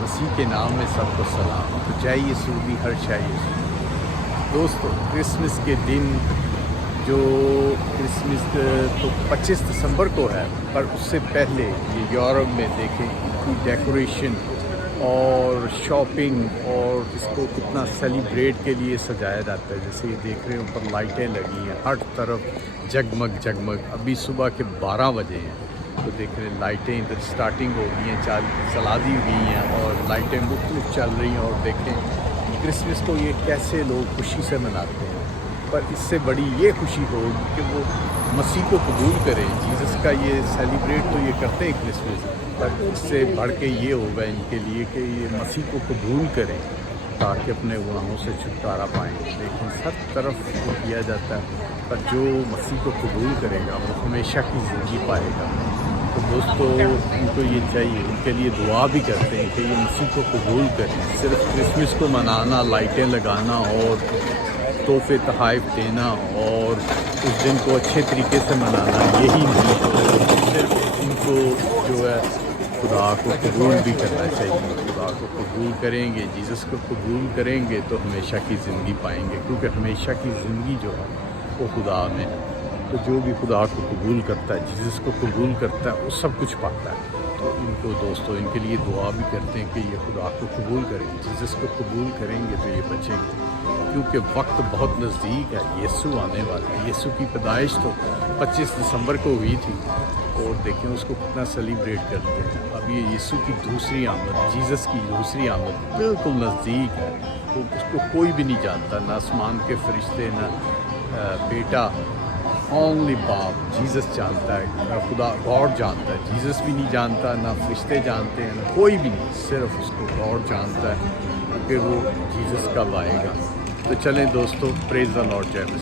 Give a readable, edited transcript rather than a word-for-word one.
مسیح کے نام میں سب کو سلام. تو جے یسوع دی ہر شے یسوع. دوستو کرسمس کے دن جو کرسمس تو 25 دسمبر کو ہے، پر اس سے پہلے یہ یورپ میں دیکھیں اتنی ڈیکوریشن اور شاپنگ اور اس کو کتنا سیلیبریٹ کے لیے سجایا جاتا ہے. جیسے یہ دیکھ رہے ہیں اوپر لائٹیں لگی ہیں ہر طرف جگمگ جگمگ. ابھی صبح کے 12 بجے ہیں تو دیکھ رہے ہیں لائٹیں ادھر سٹارٹنگ ہو گئی ہیں، چلا دی گئی ہیں اور لائٹیں مختلف چل رہی ہیں. اور دیکھیں کرسمس کو یہ کیسے لوگ خوشی سے مناتے ہیں، پر اس سے بڑی یہ خوشی ہوگی کہ وہ مسیح کو قبول کریں. جیزس کا یہ سیلیبریٹ تو یہ کرتے ہیں کرسمس، پر اس سے بڑھ کے یہ ہوگا ان کے لیے کہ یہ مسیح کو قبول کریں تاکہ اپنے گناہوں سے چھٹکارا پائیں. لیکن سب طرف وہ کیا جاتا ہے، پر جو مسیح کو قبول کرے گا وہ ہمیشہ کی زندگی پائے گا. تو دوستو ان کو یہ چاہیے، ان کے لیے دعا بھی کرتے ہیں کہ یہ مسیح کو قبول کریں. صرف کرسمس کو منانا، لائٹیں لگانا اور تحفے تحائف دینا اور اس دن کو اچھے طریقے سے منانا یہی نہیں، صرف ان کو جو ہے خدا کو قبول بھی کرنا چاہیے. خدا کو قبول کریں گے، جیزس کو قبول کریں گے تو ہمیشہ کی زندگی پائیں گے، کیونکہ ہمیشہ کی زندگی جو ہے وہ خدا میں ہے. تو جو بھی خدا کو قبول کرتا ہے، جیزس کو قبول کرتا ہے، وہ سب کچھ پاتا ہے. تو ان کو دوستو ان کے لیے دعا بھی کرتے ہیں کہ یہ خدا کو قبول کریں. جیزس کو قبول کریں گے تو یہ بچیں گے، کیونکہ وقت بہت نزدیک ہے. یسوع آنے والا ہے. یسوع کی پیدائش تو 25 دسمبر کو ہوئی تھی اور دیکھیں اس کو کتنا سیلیبریٹ کرتے ہیں. اب یہ یسوع کی دوسری آمد، جیزس کی دوسری آمد بالکل نزدیک ہے. تو اس کو کوئی بھی نہیں جانتا، نہ آسمان کے فرشتے، نہ بیٹا، اونلی باپ جیزس جانتا ہے، نہ خدا گاڈ جانتا ہے. جیزس بھی نہیں جانتا، نہ فرشتے جانتے ہیں، نہ کوئی بھی نہیں، صرف اس کو گاڈ جانتا ہے کہ وہ جیزس کب آئے گا. تو چلیں دوستو، پریز دی لارڈ. جے مسیح.